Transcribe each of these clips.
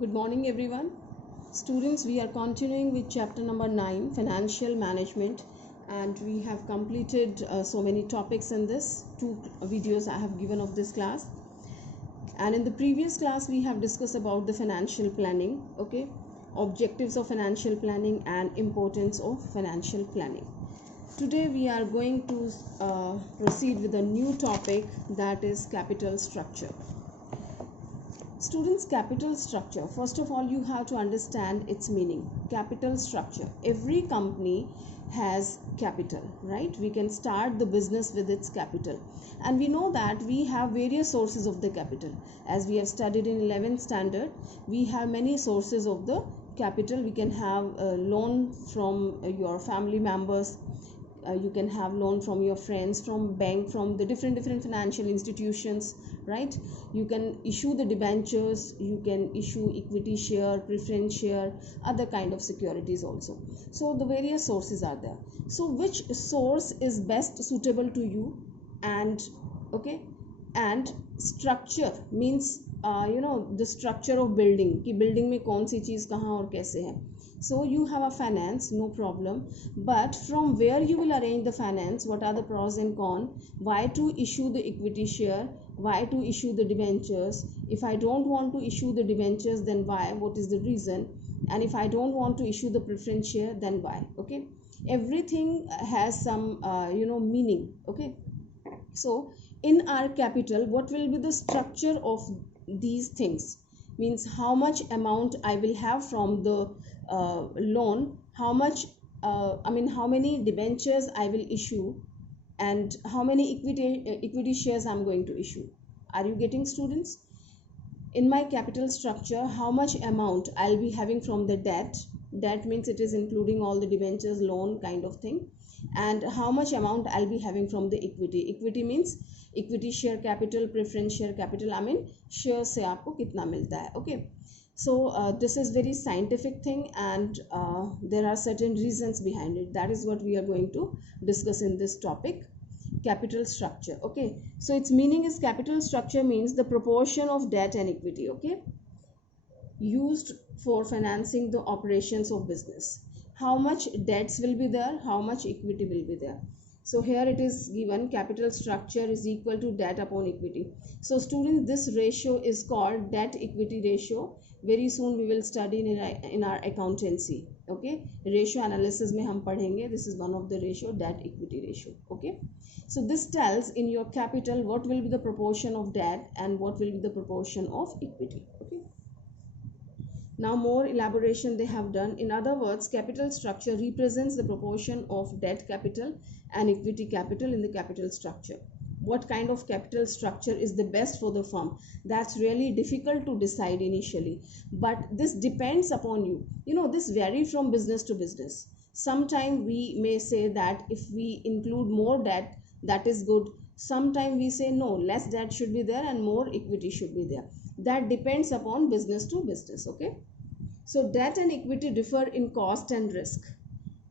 Good morning, everyone. Students, we are continuing with chapter number 9, Financial Management, and we have completed so many topics in this. Two videos I have given of this class. And in the previous class, we have discussed about the financial planning, okay, objectives of financial planning and importance of financial planning. Today, we are going to proceed with a new topic, that is capital structure. Students, capital structure, first of all you have to understand its meaning. Capital structure, every company has capital, right? We can start the business with its capital, and we know that we have various sources of the capital. As we have studied in 11th standard, we have many sources of the capital. We can have a loan from your family members, you can have loan from your friends, from bank, from the different financial institutions, right? You can issue the debentures, you can issue equity share, preference share, other kind of securities also. So the various sources are there. So which source is best suitable to you? And okay, and structure means the structure of building, कि building में कौन सी चीज़ कहाँ और कैसे है. So you have a finance, no problem, but from where you will arrange the finance, what are the pros and cons, why to issue the equity share, why to issue the debentures, if I don't want to issue the debentures, then why, what is the reason, and if I don't want to issue the preference share, then why. Okay, everything has some meaning. Okay, so in our capital, what will be the structure of these things, means how much amount I will have from the loan, how much how many debentures I will issue, and how many equity shares I'm going to issue. Are you getting, students? In my capital structure, how much amount I'll be having from the debt means it is including all the debentures, loan kind of thing, and how much amount I'll be having from the equity means equity share capital, preference share capital, share से आपको कितना मिलता है. Okay, so this is very scientific thing, and there are certain reasons behind it. That is what we are going to discuss in this topic, capital structure. Okay, so its meaning is capital structure means the proportion of debt and equity, okay, used for financing the operations of business. How much debts will be there, how much equity will be there. So here it is given, capital structure is equal to debt upon equity. So students, this ratio is called debt equity ratio. Very soon we will study in our accountancy. Okay, ratio analysis में हम पढ़ेंगे. This is one of the ratio, debt equity ratio. Okay, so this tells in your capital what will be the proportion of debt and what will be the proportion of equity. Okay, now more elaboration they have done. In other words, capital structure represents the proportion of debt capital and equity capital in the capital structure. What kind of capital structure is the best for the firm? That's really difficult to decide initially, but this depends upon you. This varies from business to business. Sometimes we may say that if we include more debt, that is good. Sometimes we say no, less debt should be there and more equity should be there. That depends upon business to business. Okay, so debt and equity differ in cost and risk.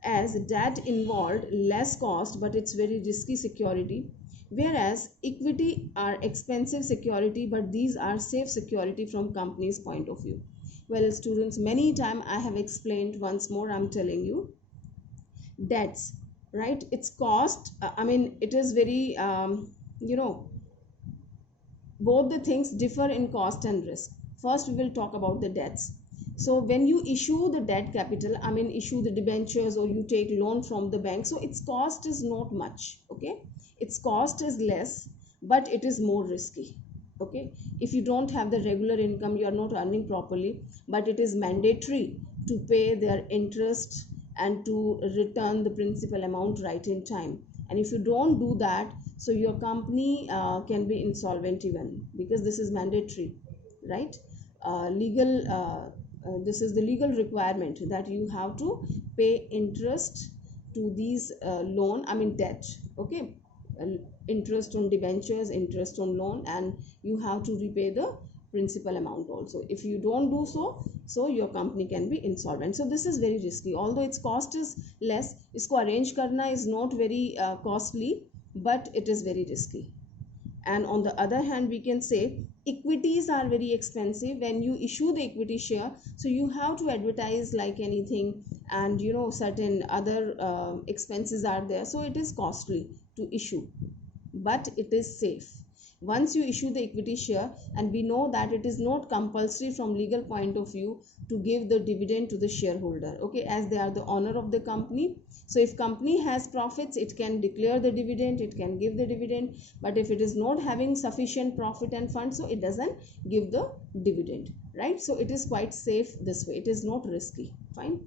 As debt involved less cost, but it's very risky security, whereas equity are expensive security, but these are safe security from company's point of view. Well, students, many time I have explained, once more I'm telling you, debts, right? Its cost, it is very both the things differ in cost and risk. First we will talk about the debts. So when you issue the debt capital, issue the debentures or you take loan from the bank, so its cost is not much. Okay, its cost is less, but it is more risky. Okay, if you don't have the regular income, you are not earning properly, but it is mandatory to pay their interest and to return the principal amount right in time. And if you don't do that, so your company can be insolvent even, because this is mandatory, right? This is the legal requirement that you have to pay interest to these debt. Okay, interest on debentures, interest on loan, and you have to repay the principal amount also. If you don't do so, so your company can be insolvent. So this is very risky. Although its cost is less, isko arrange karna is not very costly, but it is very risky. And on the other hand, we can say equities are very expensive. When you issue the equity share, so you have to advertise like anything, and certain other expenses are there, so it is costly to issue, but it is safe. Once you issue the equity share, and we know that it is not compulsory from legal point of view to give the dividend to the shareholder, okay, as they are the owner of the company. So if company has profits, it can declare the dividend, it can give the dividend. But if it is not having sufficient profit and funds, so it doesn't give the dividend, right? So it is quite safe this way, it is not risky. Fine.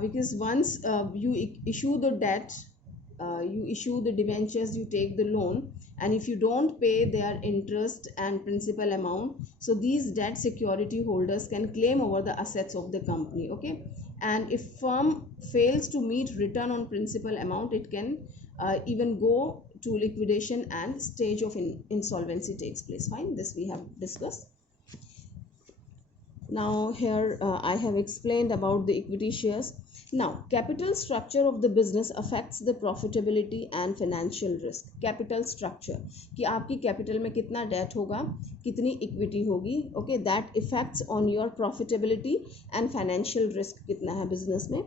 Because once you issue the debt, you issue the debentures, you take the loan, and if you don't pay their interest and principal amount, so these debt security holders can claim over the assets of the company, okay. And if firm fails to meet return on principal amount, it can even go to liquidation, and stage of insolvency takes place. Fine, this we have discussed. Now here I have explained about the equity shares. Now capital structure of the business affects the profitability and financial risk. Capital structure, कि आपकी capital में कितना debt होगा, कितनी equity होगी, okay, that affects on your profitability and financial risk कितना है business में.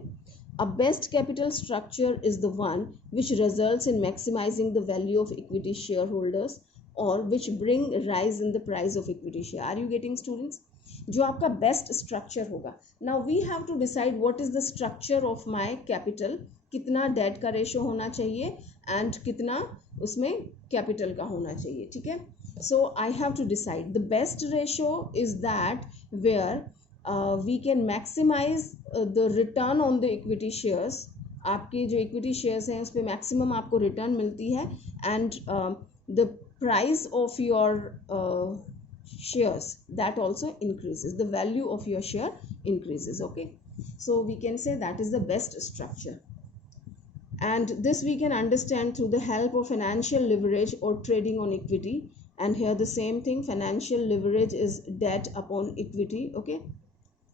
A best capital structure is the one which results in maximizing the value of equity shareholders, or which bring rise in the price of equity share. Are you getting, students? जो आपका best structure होगा. Now we have to decide what is the structure of my capital, कितना debt का ratio होना चाहिए एंड कितना उसमें कैपिटल का होना चाहिए, ठीक है. So I have to decide the best ratio is that where we can maximise the return on the equity shares. आपके जो इक्विटी शेयर्स हैं उस पर मैक्सिमम आपको रिटर्न मिलती है, and the price of your shares, that also increases, the value of your share increases, okay. So we can say that is the best structure, and this we can understand through the help of financial leverage or trading on equity. And here the same thing, financial leverage is debt upon equity, okay.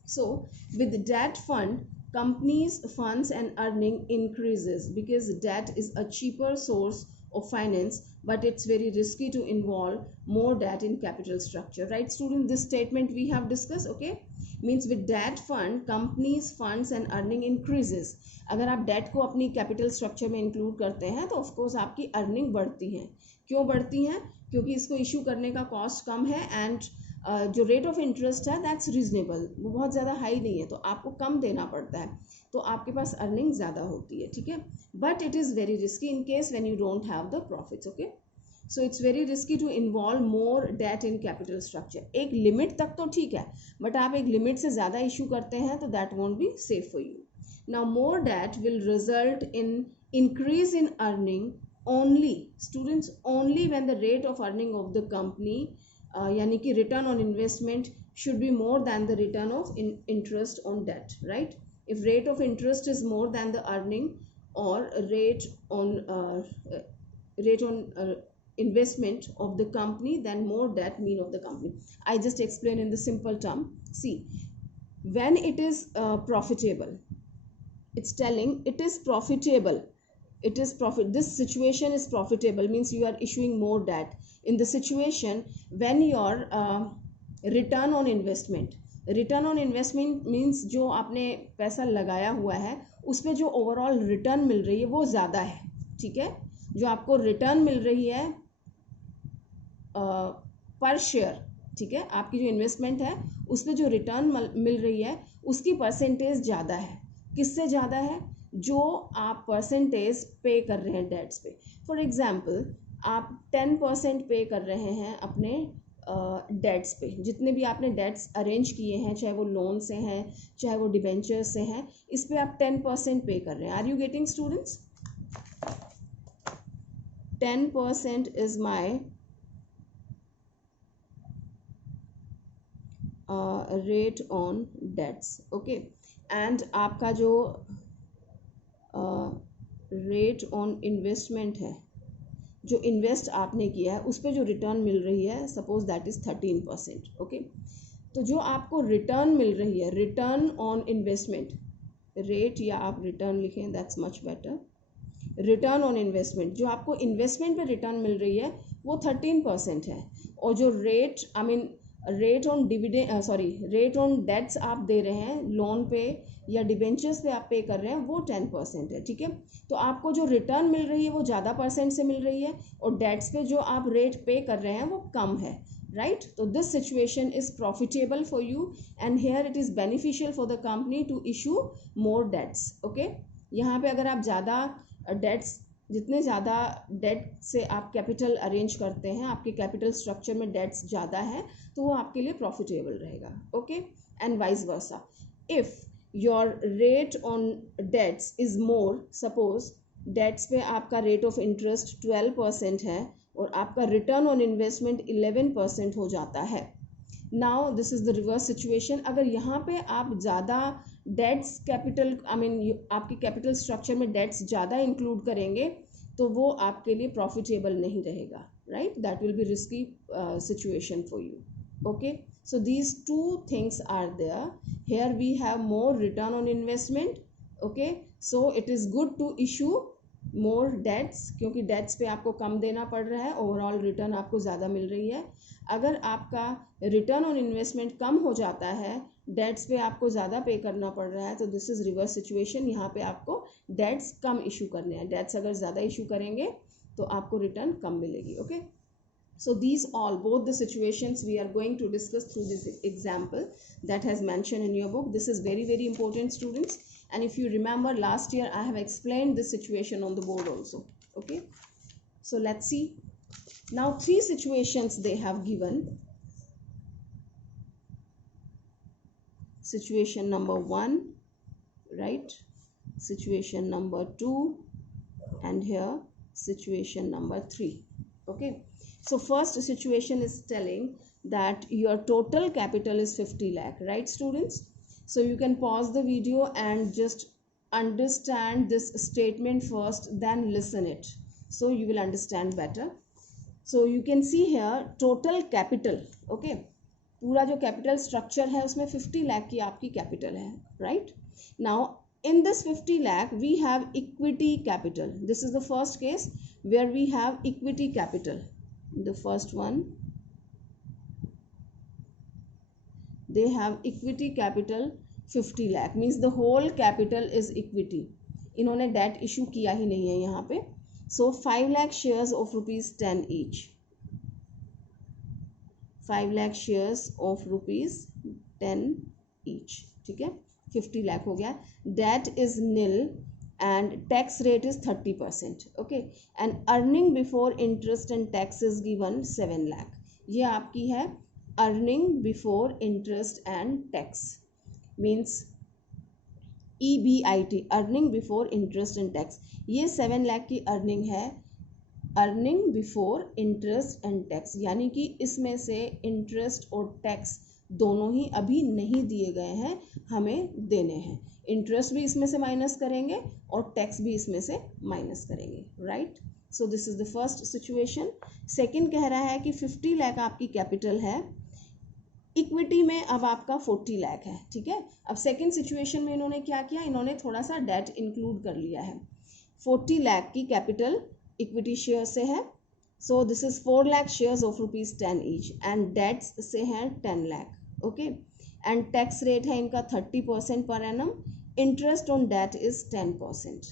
So with debt fund, companies funds and earning increases, because debt is a cheaper source of finance, but it's very risky to involve more debt in capital structure, right student? This statement we have discussed, okay, means with debt fund, companies funds and earning increases. अगर आप debt को अपनी capital structure में include करते हैं, तो of course आपकी earning बढ़ती हैं. क्यों बढ़ती हैं? क्योंकि इसको issue करने का cost कम है, and जो रेट ऑफ इंटरेस्ट है दैट्स रीजनेबल, वो बहुत ज़्यादा हाई नहीं है, तो आपको कम देना पड़ता है, तो आपके पास अर्निंग ज़्यादा होती है, ठीक है. But it is very risky in case when you don't have the profits, okay. So it's very risky to involve more debt in capital structure. एक लिमिट तक तो ठीक है, बट आप एक लिमिट से ज़्यादा इशू करते हैं तो that won't be safe for you. Now more debt will result in increase in earning only, students, only when the rate of earning of the company यानी कि return on investment should be more than the return of interest on debt, right? If rate of interest is more than the earning, or rate on investment of the company, then more debt mean of the company. I just explain in the simple term. See, when it is profitable, it's telling it is profitable. It is profit. This situation is profitable, means you are issuing more debt. In the situation when your return on investment means जो आपने पैसा लगाया हुआ है उस पे जो overall return मिल रही है वो ज़्यादा है, ठीक है. जो आपको रिटर्न मिल रही है पर शेयर, ठीक है, आपकी जो इन्वेस्टमेंट है उस पे जो रिटर्न मिल रही है उसकी परसेंटेज ज़्यादा है. किससे ज़्यादा है? जो आप परसेंटेज पे कर रहे हैं डेट्स पे. फॉर एग्जाम्पल, आप 10% पे कर रहे हैं अपने डेट्स पे, जितने भी आपने डेट्स अरेंज किए हैं, चाहे वो लोन से हैं चाहे वो डिबेंचर से हैं, इस पे आप 10% पे कर रहे हैं. Are you getting students? 10% is my rate on debts, okay. And आपका जो रेट ऑन इन्वेस्टमेंट है, जो इन्वेस्ट आपने किया है उस पर जो रिटर्न मिल रही है, सपोज दैट इज़ 13%, ओके. तो जो आपको रिटर्न मिल रही है, रिटर्न ऑन इन्वेस्टमेंट रेट, या आप रिटर्न लिखें that's much better, return on investment, जो आपको इन्वेस्टमेंट पे रिटर्न मिल रही है वो 13% है, और जो rate rate on dividend rate on debts आप दे रहे हैं लोन पे या डिबेंचर्स पे आप पे कर रहे हैं वो 10% है, ठीक है। तो आपको जो रिटर्न मिल रही है वो ज़्यादा परसेंट से मिल रही है, और डेट्स पे जो आप रेट पे कर रहे हैं वो कम है, राइट। तो this situation is profitable for you and here it is beneficial for the company to issue more debts, okay. यहाँ पे अगर आप ज़्यादा डेट्स, जितने ज़्यादा डेट से आप कैपिटल अरेंज करते हैं, आपके कैपिटल स्ट्रक्चर में डेट्स ज़्यादा है, तो वो आपके लिए प्रॉफिटेबल रहेगा, okay. And vice versa, if your rate on debts is more, suppose debts पे आपका रेट ऑफ इंटरेस्ट 12% है और आपका रिटर्न ऑन इन्वेस्टमेंट 11% हो जाता है। Now this is the reverse situation, अगर यहाँ पे आप ज़्यादा डेट्स कैपिटल आपके कैपिटल स्ट्रक्चर में डेट्स ज़्यादा इंक्लूड करेंगे तो वो आपके लिए प्रॉफिटेबल नहीं रहेगा, right. That will be risky situation for you, okay. So these two things are there, here we have more return on investment, okay. So it is good to issue more debts, क्योंकि debts पे आपको कम देना पड़ रहा है, overall return आपको ज़्यादा मिल रही है। अगर आपका रिटर्न ऑन इन्वेस्टमेंट कम हो जाता है, डेट्स पे आपको ज़्यादा पे करना पड़ रहा है, तो दिस इज़ रिवर्स सिचुएशन, यहाँ पे आपको डेट्स कम इशू करने हैं। डेट्स अगर ज़्यादा इशू करेंगे तो आपको रिटर्न कम मिलेगी, okay. So these all, both the situations we are going to discuss through this example that has mentioned in your book. This is very, very important, students. And if you remember, last year I have explained this situation on the board also, okay. So let's see. Now 3 situations they have given. Situation number 1, right? Situation number 2, and here situation number 3, okay. So first situation is telling that your total capital is 50 lakh, right students? So you can pause the video and just understand this statement first, then listen it, so you will understand better. So you can see here total capital, okay. पूरा जो capital structure है उसमें 50 लाख की आपकी कैपिटल है, right. Now in this 50 lakh we have equity capital. This is the first case where we have equity capital. The first one, they have equity capital 50 lakh, means the whole capital is equity. इन्होंने date issue किया ही नहीं है यहाँ पे. So 5 lakh shares of rupees 10 each. 5 lakh shares of rupees 10 each. ठीक है, 50 lakh हो गया. Debt is nil and tax rate is 30%. Okay, and earning before interest and tax is given 7 lakh. ये आपकी है earning before interest and tax, means EBIT, earning before interest and tax. ये 7 लाख की अर्निंग है, earning before interest and tax, यानी कि इसमें से इंटरेस्ट और टैक्स दोनों ही अभी नहीं दिए गए हैं, हमें देने हैं. इंटरेस्ट भी इसमें से माइनस करेंगे और टैक्स भी इसमें से माइनस करेंगे, राइट. सो this is the first situation. Second कह रहा है कि 50 लाख आपकी कैपिटल है, इक्विटी में अब आपका 40 लाख है. ठीक है, अब सेकंड सिचुएशन में इन्होंने क्या किया, इन्होंने थोड़ा सा डेट इंक्लूड कर लिया है. 40 लाख की कैपिटल इक्विटी शेयर से है, so this is 4 lakh shares of rupees 10 each, and debts से हैं 10 lakh. Okay, and tax rate है इनका 30% per annum. Interest on debt is 10%,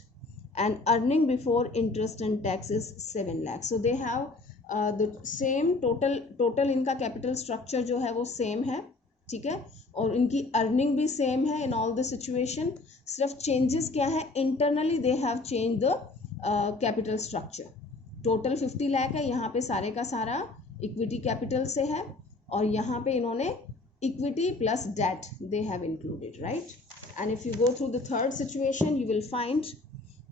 and earning before interest and tax is 7 lakh. So they have the same total इनका capital structure जो है वो सेम है. ठीक है, और इनकी अर्निंग भी सेम है इन ऑल द सिचुएशन. सिर्फ चेंजेस क्या है, internally they have change the capital structure. Total 50 lakh है, यहाँ पे सारे का सारा इक्विटी कैपिटल से है, और यहाँ पे इन्होंने equity plus debt they have included, right. And if you go through the third situation you will find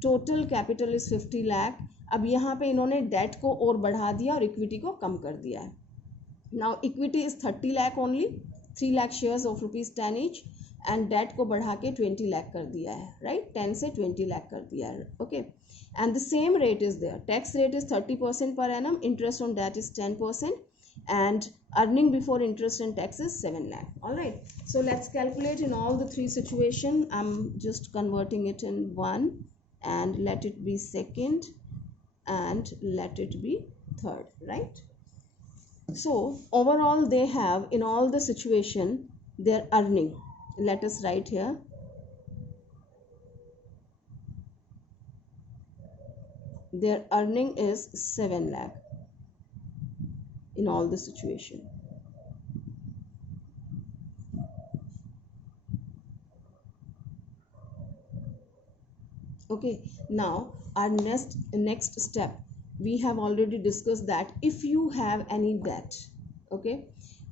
total capital is 50 lakh. अब यहाँ पे इन्होंने डेट को और बढ़ा दिया और इक्विटी को कम कर दिया है. Now equity is 30 lakh only, 3 lakh shares of rupees 10 each, and debt को बढ़ा के 20 लाख कर दिया है, राइट. 10 से 20 लाख कर दिया है. Okay, and the same rate is there. Tax rate is 30% per annum, interest on debt is 10%, and earning before interest and tax is 7 lakh. All right, so let's calculate in all the three situation. I'm just converting it in one and let it be second and let it be third, right? So overall they have, in all the situation, their earning, let us write here, their earning is 7 lakh in all the situation. Okay, now our next step, we have already discussed that if you have any debt, okay,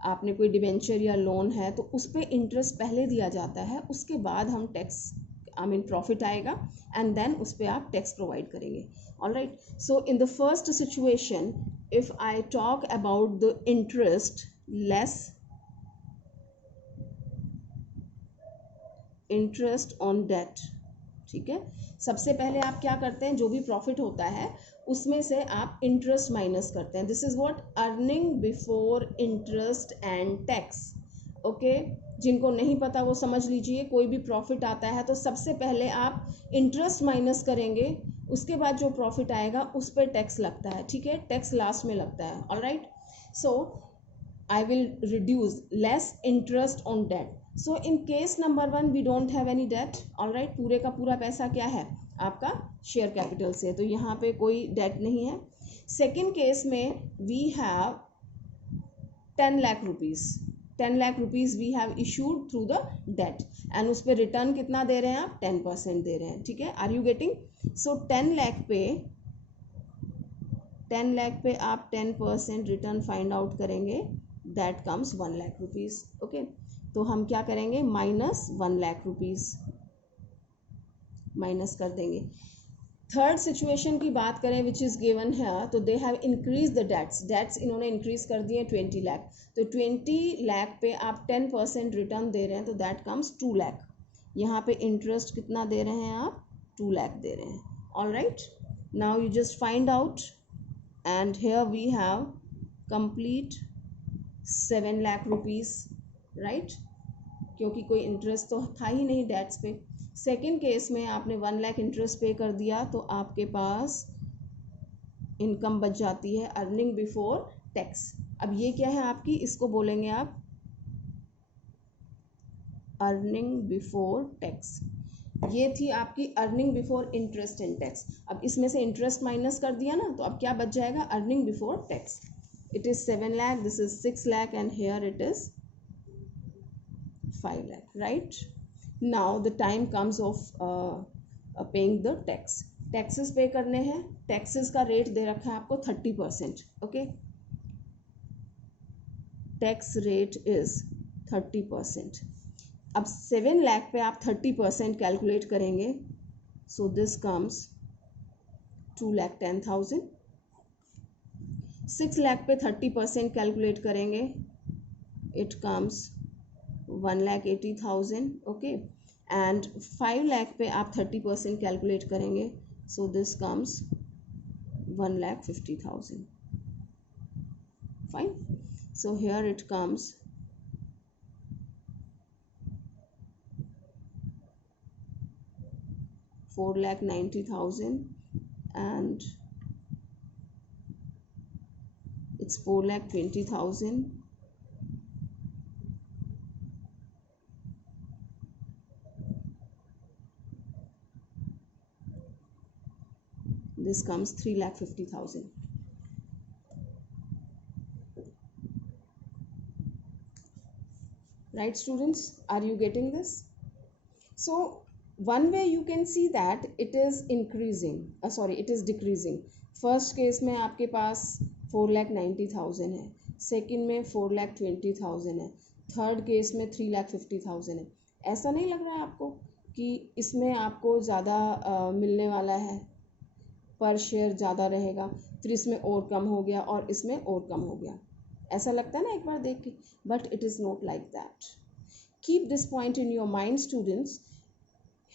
आपने कोई डिवेंचर या लोन है तो उस पर इंटरेस्ट पहले दिया जाता है, उसके बाद हम टैक्स प्रॉफिट आएगा एंड देन उस पर आप टैक्स प्रोवाइड करेंगे. Alright, so in the first situation if I talk about the interest less interest on debt, ठीक है, सबसे पहले आप क्या करते हैं, जो भी प्रॉफिट होता है उसमें से आप इंटरेस्ट माइनस करते हैं. This is what earning before interest and tax. Okay, जिनको नहीं पता वो समझ लीजिए, कोई भी प्रॉफिट आता है तो सबसे पहले आप इंटरेस्ट माइनस करेंगे, उसके बाद जो प्रॉफिट आएगा उस पर टैक्स लगता है, ठीक है, टैक्स लास्ट में लगता है. ऑलराइट, सो I will reduce less interest on debt. So in case number 1 we don't have any debt. all right, पूरे का पूरा पैसा क्या है आपका शेयर कैपिटल से, तो यहाँ पे कोई डेट नहीं है. सेकेंड केस में we have 10 lakh rupees. 10 lakh rupees we have issued through the debt and उस पर रिटर्न कितना दे रहे हैं आप, 10% दे रहे हैं, ठीक है. Are you getting? So 10 lakh पे आप 10% रिटर्न फाइंड आउट करेंगे, that comes 1 lakh rupees. Okay, तो हम क्या करेंगे, माइनस 1 लाख रुपीज़ माइनस कर देंगे. थर्ड सिचुएशन की बात करें विच इज़ गिवन है, तो they have increase the debts इन्होंने इंक्रीज कर दिए 20 लाख, तो 20 लाख पे आप 10% रिटर्न दे रहे हैं, तो दैट कम्स 2 लाख. यहाँ पे इंटरेस्ट कितना दे रहे हैं आप, 2 लाख दे रहे हैं. All right, now you just find out and here we have complete 7 lakh rupees, right, क्योंकि कोई इंटरेस्ट तो था ही नहीं डेट्स पे. सेकेंड केस में आपने 1 लाख इंटरेस्ट पे कर दिया तो आपके पास इनकम बच जाती है अर्निंग बिफोर टैक्स. अब ये क्या है आपकी, इसको बोलेंगे आप अर्निंग बिफोर टैक्स. ये थी आपकी earning before interest and tax. अब इसमें से इंटरेस्ट माइनस कर दिया ना, तो अब क्या बच जाएगा, earning before tax. It is 7 lakh, this is 6 lakh and here it is 5 lakh, right. Now the time comes of paying the tax. Taxes पे करने हैं, टैक्सेस का रेट दे रखा है आपको 30%. Okay, tax rate is 30%. अब 7 लाख पे आप 30% कैलकुलेट करेंगे, सो दिस कम्स 2,10,000. 6 लाख पे 30% कैलकुलेट करेंगे, इट कम्स 1,80,000. ओके, एंड 5 लाख पे आप 30% कैलकुलेट करेंगे, so this comes 1,50,000. Fine, so here it comes 4,90,000 and it's 4,20,000. This comes 3,50,000. Right, students, are you getting this? So one way you can see that it is increasing, it is decreasing. First case में आपके पास 4,90,000 है, सेकंड में 4,20,000 है, third case में 3,50,000 है. ऐसा नहीं लग रहा है आपको कि इसमें आपको ज़्यादा मिलने वाला है, पर शेयर ज़्यादा रहेगा, फिर इसमें और कम हो गया और इसमें और कम हो गया, ऐसा लगता है ना एक बार देख के, but it is not like that. Keep this point in your mind students.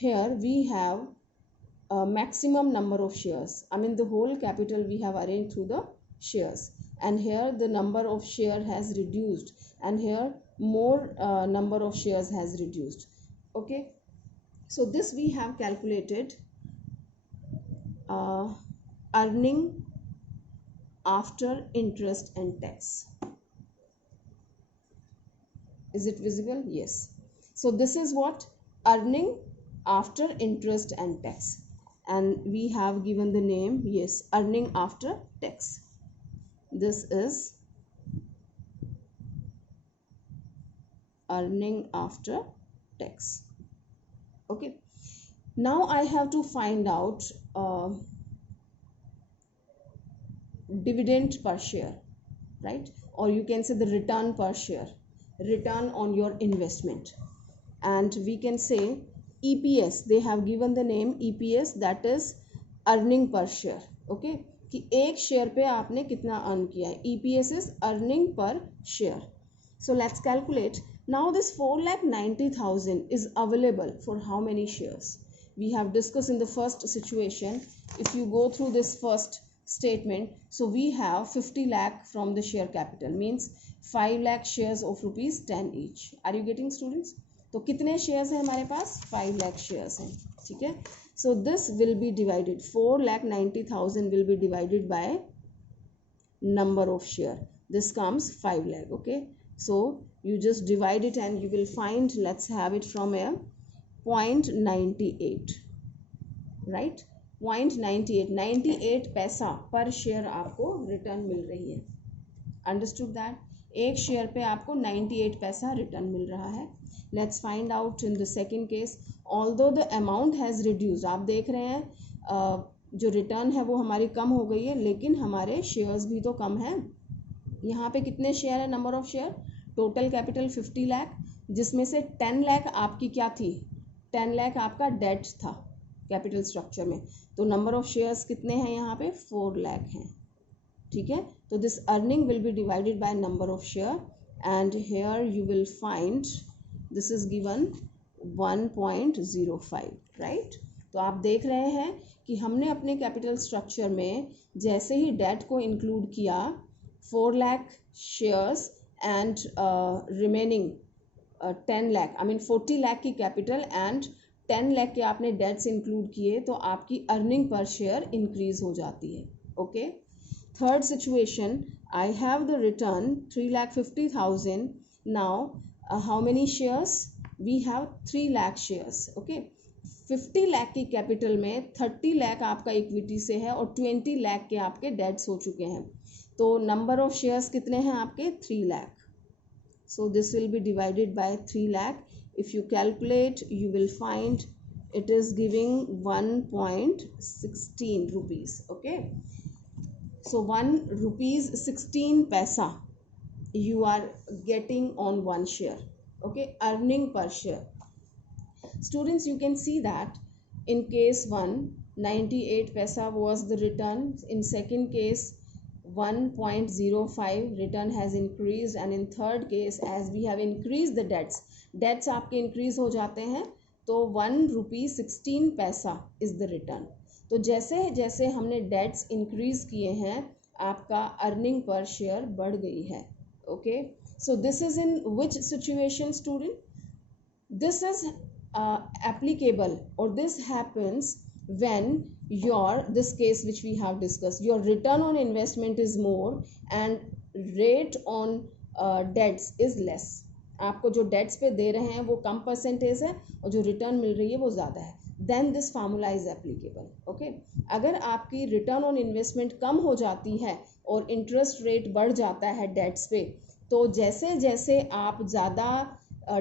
Here we have a maximum number of shares. The whole capital we have arranged through the shares, and here the number of share has reduced, and here more number of shares has reduced. Okay, so this we have calculated earning after interest and tax. Is it visible? Yes. So this is what earning after interest and tax, and we have given the name, yes, earning after tax. This is earning after tax. Okay, now I have to find out dividend per share, right? Or you can say the return per share, return on your investment. And we can say EPS, they have given the name EPS, that is earning per share. Okay, कि एक शेयर पे आपने कितना अर्न किया है, EPS is earning per share. So let's calculate. Now this 4,90,000 is available for how many shares? We have discussed in the first situation. If you go through this first statement, so we have 50 lakh from the share capital, means 5 lakh shares of rupees 10 each. Are you getting, students? तो कितने shares हैं हमारे पास? 5 lakh shares हैं, ठीक है. So this will be divided, 4,90,000 will be divided by number of share. This comes 5 lakh. Okay, so you just divide it and you will find, let's have it from a 0.98, right? 0.98, 98 पैसा पर शेयर आपको रिटर्न मिल रही है. Understood that? एक शेयर पे आपको 98 पैसा रिटर्न मिल रहा है. Let's find out in the second case. Although the amount has reduce, आप देख रहे हैं जो रिटर्न है वो हमारी कम हो गई है, लेकिन हमारे शेयर्स भी तो कम हैं. यहाँ पे कितने शेयर है? Number of share. Total capital 50 लाख, जिसमें से 10 लाख आपकी क्या थी? 10 लाख आपका डेट था कैपिटल स्ट्रक्चर में. तो नंबर ऑफ शेयर्स कितने हैं यहाँ पे? 4 लाख हैं, ठीक है. तो this earning will be divided by number of share, and here you will find this is given 1.05, right. तो आप देख रहे हैं कि हमने अपने कैपिटल स्ट्रक्चर में जैसे ही डेट को इंक्लूड किया, 4 lakh shares and remaining 10 lakh, I mean 40 लाख की कैपिटल एंड 10 लाख के आपने डेट्स इंक्लूड किए, तो आपकी अर्निंग पर शेयर इंक्रीज हो जाती है. Okay. Third situation, I have the return 3,50,000. Now, how many shares? We have 3 lakh shares. Okay. 50 लाख की कैपिटल में 30 लाख आपका इक्विटी से है और 20 लाख के आपके डेट्स हो चुके हैं. तो नंबर ऑफ शेयर्स कितने हैं आपके? 3 lakh. So this will be divided by 3 lakh. If you calculate, you will find it is giving 1.16 rupees. Okay. So 1 rupees 16 paisa you are getting on one share. Okay, earning per share. Students, you can see that in case 1, 98 paisa was the return. In second case, 1.05 return has increased, and in third case, as we have increased the debts आपके increase हो जाते हैं, तो 1 rupee 16 पैसा is the return. तो जैसे जैसे हमने डेट्स इंक्रीज किए हैं, आपका अर्निंग पर शेयर बढ़ गई है. Okay. So this is in which situation, student? This is applicable, और this happens when this case which we have discussed, your return on investment is more and rate on debts is less. आपको जो डेट्स पे दे रहे हैं वो कम परसेंटेज है और जो रिटर्न मिल रही है वो ज़्यादा है. Then this formula is applicable. Okay. अगर आपकी रिटर्न ऑन इन्वेस्टमेंट कम हो जाती है और इंटरेस्ट रेट बढ़ जाता है डेट्स पे, तो जैसे जैसे आप ज़्यादा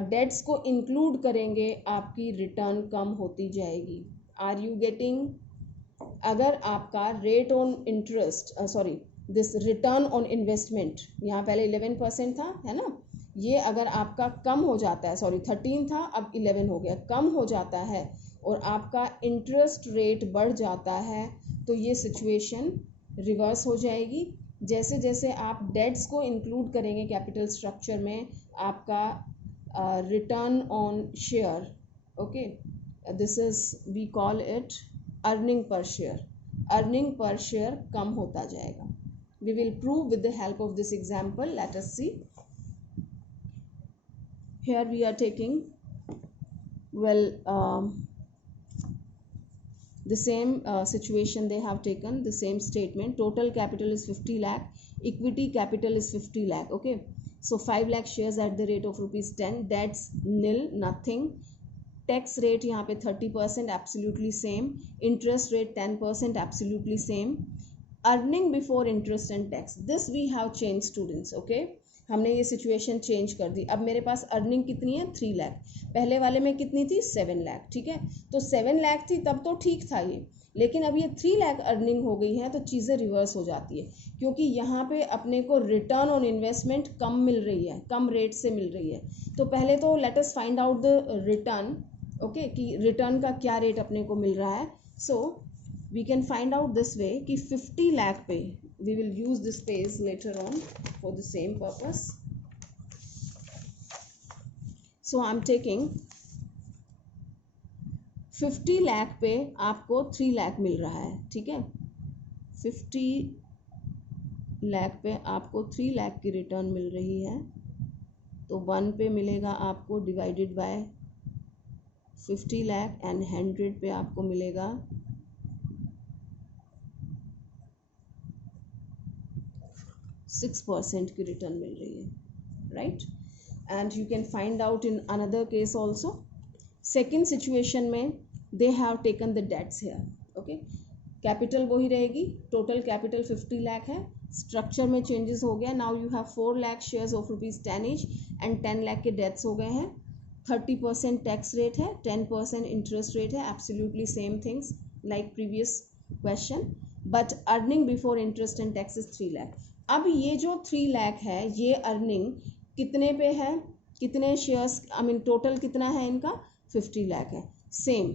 डेट्स को इंक्लूड करेंगे, आपकी रिटर्न कम होती जाएगी. Are you getting? अगर आपका rate on interest this return on investment, यहाँ पहले 11% था, है ना, ये अगर आपका कम हो जाता है, 13 था, अब 11 हो गया, कम हो जाता है और आपका इंटरेस्ट रेट बढ़ जाता है, तो ये सिचुएशन रिवर्स हो जाएगी. जैसे जैसे आप डेट्स को इंक्लूड करेंगे कैपिटल स्ट्रक्चर में, आपका return on share, okay, this is we call it earning per share. Earning per share कम होता जाएगा. We will prove with the help of this example. Let us see. Here we are taking, well, The same situation they have taken, the same statement. Total capital is 50 lakh, equity capital is 50 lakh. Okay, so 5 lakh shares at the rate of rupees 10, that's nil, nothing. Tax rate यहाँ पे 30%, absolutely same. Interest rate 10%, absolutely same. Earning before interest and tax, this we have changed students. Okay, हमने ये situation change कर दी. अब मेरे पास अर्निंग कितनी है 3 लाख, पहले वाले में कितनी थी 7 लाख. ठीक है, तो 7 लाख थी तब तो ठीक था ये, लेकिन अब ये 3 लाख अर्निंग हो गई है तो चीज़ें रिवर्स हो जाती है, क्योंकि यहाँ पे अपने को रिटर्न ऑन इन्वेस्टमेंट कम मिल रही है, कम रेट से मिल रही है. तो पहले तो let us find out the return. Okay, कि रिटर्न का क्या रेट अपने को मिल रहा है. So we can find out this way कि 50 लाख पे, we will use this page later on for the same purpose. So I am taking 50 lakh पे आपको 3 लाख मिल रहा है. ठीक है, 50 लाख पे आपको 3 लाख की रिटर्न मिल रही है, तो 1 पे मिलेगा आपको डिवाइडेड बाय 50 लाख एंड 100 पे आपको मिलेगा 6% की रिटर्न मिल रही है. Right, and you can find out in another case also. Second situation में they have taken the debts here. Okay, capital वही रहेगी, टोटल कैपिटल 50 लाख है, स्ट्रक्चर में चेंजेस हो गया. Now you have 4 lakh shares of rupees 10 each and 10 लाख के डेट्स हो गए हैं. 30% टैक्स रेट है, 10% इंटरेस्ट रेट है, absolutely same things like previous question. But earning before interest and tax is 3 लाख. अब ये जो 3 लाख है, ये अर्निंग कितने पे है, कितने शेयर्स, आई मीन टोटल कितना है इनका 50 लाख है. सेम,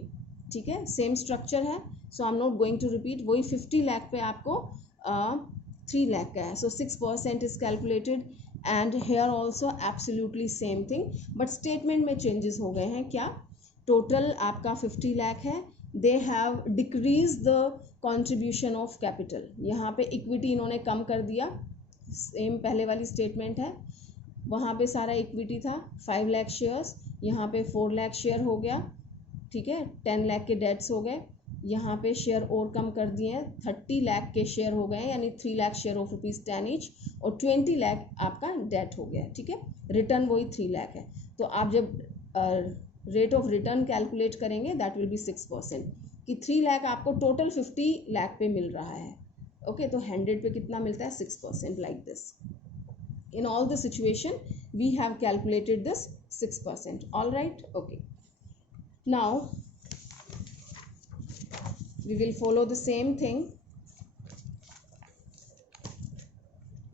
ठीक है, सेम स्ट्रक्चर है. So I am not going to repeat. वही 50 लाख पे आपको 3 लाख का है. So 6% is calculated and here also absolutely same thing, but statement में चेंजेस हो गए हैं. क्या, टोटल आपका 50 लाख है, they have decrease the contribution of capital. यहाँ पे इक्विटी इन्होंने कम कर दिया, सेम पहले वाली स्टेटमेंट है. वहाँ पे सारा इक्विटी था 5 लाख शेयर्स, यहाँ पे 4 लाख शेयर हो गया. ठीक है, 10 लाख के डेट्स हो गए. यहाँ पे शेयर और कम कर दिए हैं, 30 लाख के शेयर हो गए, यानी 3 लाख शेयर ऑफ रुपीज़ 10 ईच, और 20 लाख आपका डेट हो गया. ठीक है, रिटर्न वही 3 लाख है. तो आप जब रेट ऑफ रिटर्न कैलकुलेट करेंगे दैट विल बी 6%, कि 3 लाख आपको टोटल 50 लाख पे मिल रहा है. ओके, तो 100 पे कितना मिलता है 6%, like this. In all the situation we have calculated this 6%. All right, okay, now we will follow the same thing.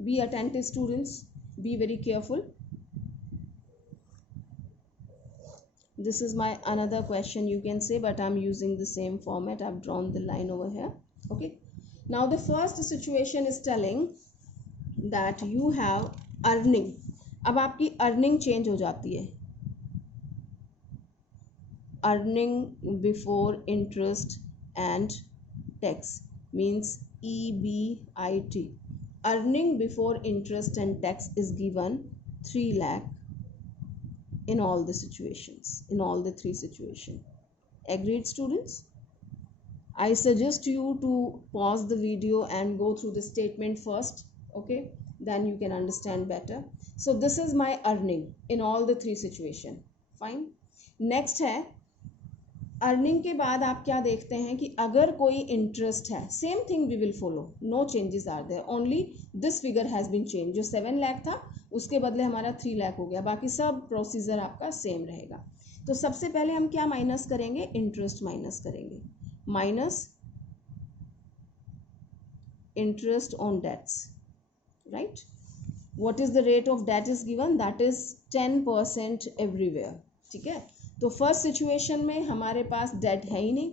Be attentive students, be very careful. This is my another question you can say, but I'm using the same format. I've drawn the line over here. Okay, now the first situation is telling that you have earning. अब आपकी earning change हो जाती है. Earning before interest and tax means EBIT. Earning before interest and tax is given 3 lakh in all the situations, in all the 3 situations. Agreed students? I suggest you to pause the video and go through the statement first. Okay, then you can understand better. So this is my earning in all the 3 situation. Fine. Next है अर्निंग के बाद आप क्या देखते हैं कि अगर कोई इंटरेस्ट है, same thing we will follow, no changes are there, only this figure has been change. जो 7 लाख था उसके बदले हमारा 3 लाख हो गया, बाकी सब प्रोसीजर आपका सेम रहेगा. तो सबसे पहले हम क्या माइनस करेंगे, इंटरेस्ट माइनस करेंगे, minus interest on debts. Right, what is the rate of debt is given, that is 10% everywhere. ठीक है, तो फर्स्ट सिचुएशन में हमारे पास डेट है ही नहीं,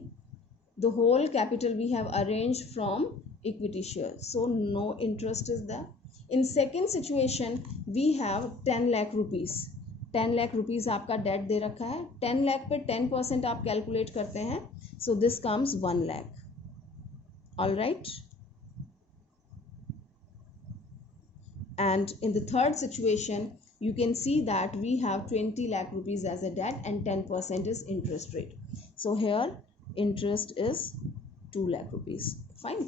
the whole capital we have arrange from equity share, so no interest is there. In second situation we have 10 lakh rupees. 10 lakh rupees आपका debt दे रखा है. 10 लाख पे 10% आप कैलकुलेट करते हैं, सो this comes 1 lakh. All right, and in the third situation you can see that we have 20 lakh rupees as a debt and 10% is interest rate. So here interest is 2 lakh rupees. Fine.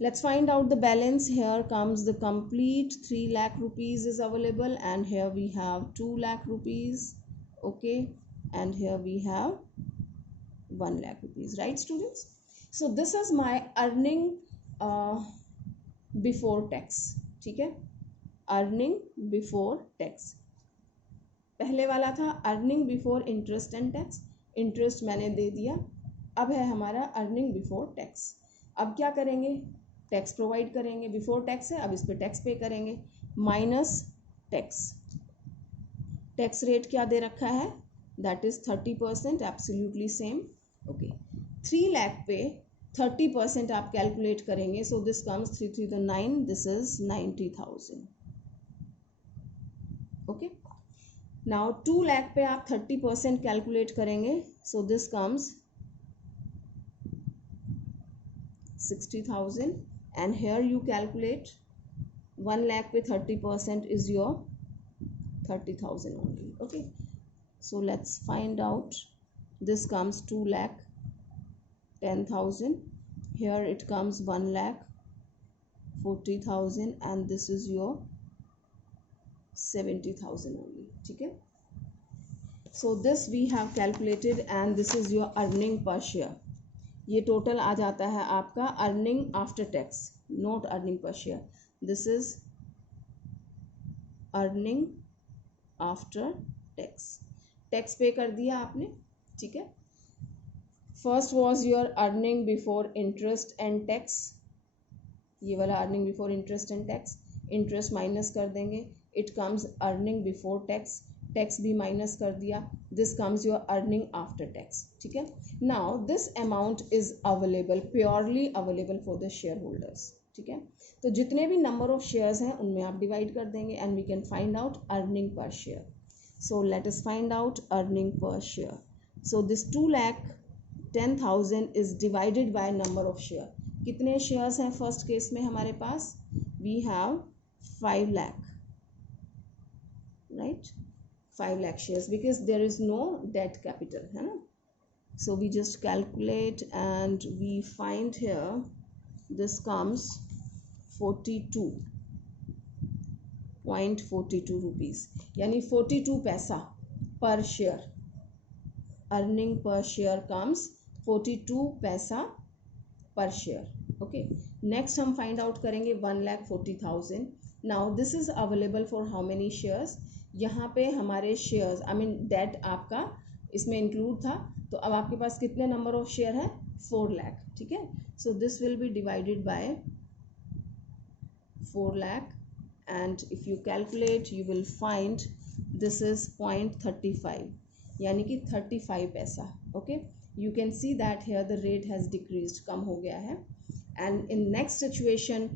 Let's find out the balance. Here comes the complete 3 lakh rupees is available, and here we have 2 lakh rupees. Okay, and here we have 1 lakh rupees, right students? So this is my earning before tax. ठीक है, earning before tax. पहले वाला था earning before interest and tax. Interest मैंने दे दिया. अब है हमारा अर्निंग बिफोर टैक्स. अब क्या करेंगे, टैक्स प्रोवाइड करेंगे. बिफोर टैक्स है, अब इस पे टैक्स पे करेंगे. Minus tax. टैक्स रेट क्या दे रखा है, that is 30%, absolutely same. Okay, 3 लाख पे 30% आप कैलकुलेट करेंगे. सो दिस कम्स 3 3 तो 9, this is 90,000. Okay, now 2 lakh पे आप 30% कैलकुलेट करेंगे. So this comes 60,000. And here you calculate 1 lakh पे 30% is your 30,000 only. Okay, so let's find out. This comes 2 lakh 10,000. Here it comes 1 lakh 40,000, and this is your 70,000 only. ठीक है, so this we have calculated, and this is your earning per share. ये टोटल आ जाता है आपका earning after tax, not earning per share. This is earning after tax. Tax पे कर दिया आपने. ठीक है, first was your earning before interest and tax. ये वाला earning before interest and tax. Interest minus कर देंगे, it comes earning before tax. Tax भी माइनस कर दिया, this comes your earning after tax. ठीक है, now this amount is available, purely available for the share holders. ठीक है, तो जितने भी नंबर ऑफ शेयर्स हैं उनमें आप डिवाइड कर देंगे, and we can find out earning per share. So let us find out earning per share. So this 2,10,000 is divided by number of share. कितने शेयर्स हैं फर्स्ट केस में हमारे पास, we have 5 lakh, right, 5 lakh shares, because there is no debt capital, है ना. So we just calculate and we find here this comes 42.42 rupees, यानी 42 पैसा पर share. Earning per share comes 42 पैसा पर शेयर. ओके, नेक्स्ट हम फाइंड आउट करेंगे 1,40,000. Now this is available for how many shares. यहाँ पे हमारे शेयर्स, आई मीन डेट आपका इसमें इंक्लूड था, तो अब आपके पास कितने नंबर ऑफ शेयर है, 4 lakh. ठीक है, so this will be divided by 4 lakh, and if you calculate you will find this is 0.35, यानी कि 35 paisa. Okay, you can see that here the rate has decreased, कम हो गया है. And in next situation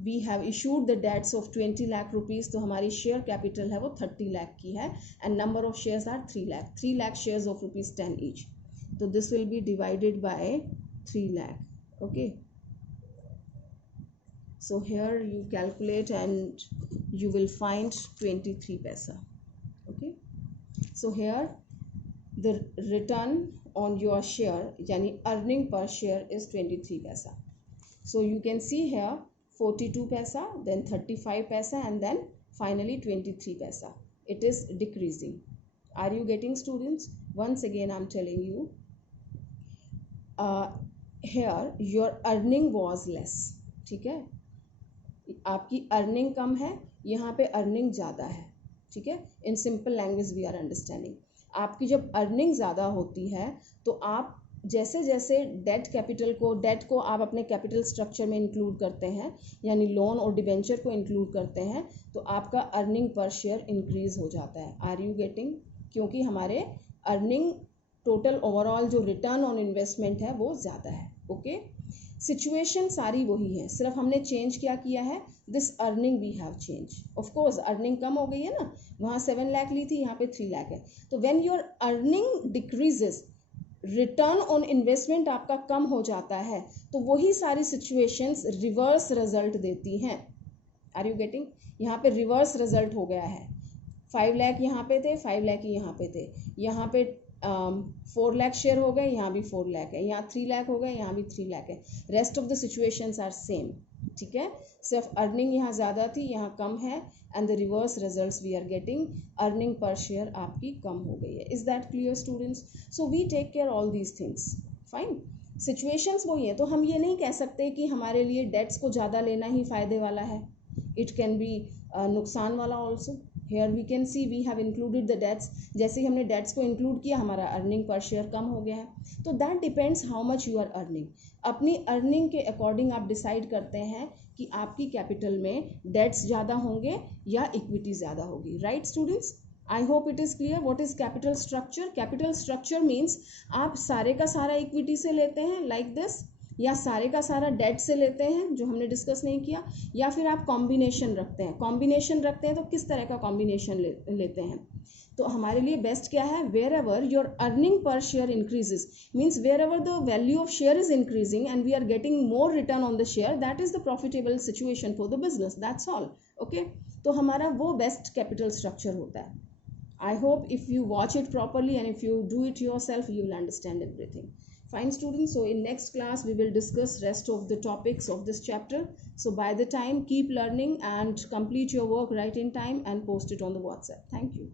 we have issued the debts of 20 lakh rupees, तो हमारी share capital है वो 30 lakh की है, and number of shares are 3 lakh. 3 lakh shares of ₹10 each, तो this will be divided by 3 lakh. Okay, so here you calculate and you will find 23 paisa. Okay, so here the return on your share, yani earning per share, is 23 paisa. So you can see here 42 paisa, then 35 paisa, and then finally 23 paisa. It is decreasing. Are you getting, students? Once again I'm telling you, here your earning was less. ठीक है, आपकी अर्निंग कम है, यहाँ पे अर्निंग ज़्यादा है. ठीक है, in simple language we are understanding. आपकी जब अर्निंग ज़्यादा होती है तो आप जैसे जैसे डेट को आप अपने कैपिटल स्ट्रक्चर में इंक्लूड करते हैं, यानी लोन और डिबेंचर को इंक्लूड करते हैं, तो आपका अर्निंग पर शेयर इंक्रीज हो जाता है. Are you getting? क्योंकि हमारे अर्निंग टोटल ओवरऑल जो रिटर्न ऑन इन्वेस्टमेंट है वो ज़्यादा है. ओके, सिचुएशन सारी वही है, सिर्फ हमने चेंज क्या किया है, this earning we have change. Of course earning कम हो गई है ना, वहाँ 7 लाख ली थी, यहाँ पे 3 लाख है. तो when your earning decreases, return on investment आपका कम हो जाता है, तो वही सारी सिचुएशंस रिवर्स रिजल्ट देती हैं. Are you getting? यहाँ पे रिवर्स रिजल्ट हो गया है. 5 लाख यहाँ पे थे, 5 लाख यहाँ पे थे, यहाँ पे 4 लाख शेयर हो गए, यहाँ भी 4 लाख है, यहाँ 3 लाख हो गए, यहाँ भी 3 लाख है, rest of the situations are same, ठीक है। सिर्फ अर्निंग यहाँ ज़्यादा थी, यहाँ कम है, and the reverse results we are getting, earning per share आपकी कम हो गई है। Is that clear students? So we take care all these things, fine. Situations वही है, तो हम ये नहीं कह सकते कि हमारे लिए डेट्स को ज़्यादा लेना ही फ़ायदे वाला है, इट कैन बी नुकसान वाला also. Here we can see we have included the debts, जैसे ही हमने डेट्स को इंक्लूड किया हमारा अर्निंग पर शेयर कम हो गया है। तो that depends how much you are earning, अपनी अर्निंग के अकॉर्डिंग आप डिसाइड करते हैं कि आपकी कैपिटल में डेट्स ज़्यादा होंगे या इक्विटी ज़्यादा होगी, right students? I hope it is clear what is capital structure. Capital structure means आप सारे का सारा इक्विटी से लेते हैं लाइक दिस, या सारे का सारा डेट से लेते हैं जो हमने डिस्कस नहीं किया, या फिर आप कॉम्बिनेशन रखते हैं। कॉम्बिनेशन रखते हैं तो किस तरह का कॉम्बिनेशन लेते हैं? तो हमारे लिए बेस्ट क्या है, wherever your earning per share increases, means wherever the value of share is increasing and we are getting more return on the share, that is the profitable situation for the business, that's all, okay. तो हमारा वो best capital structure होता है। I hope if you watch it properly and if you do it yourself, you will understand everything. Fine students, so in next class we will discuss rest of the topics of this chapter. So by the time, keep learning and complete your work right in time and post it on the WhatsApp. Thank you.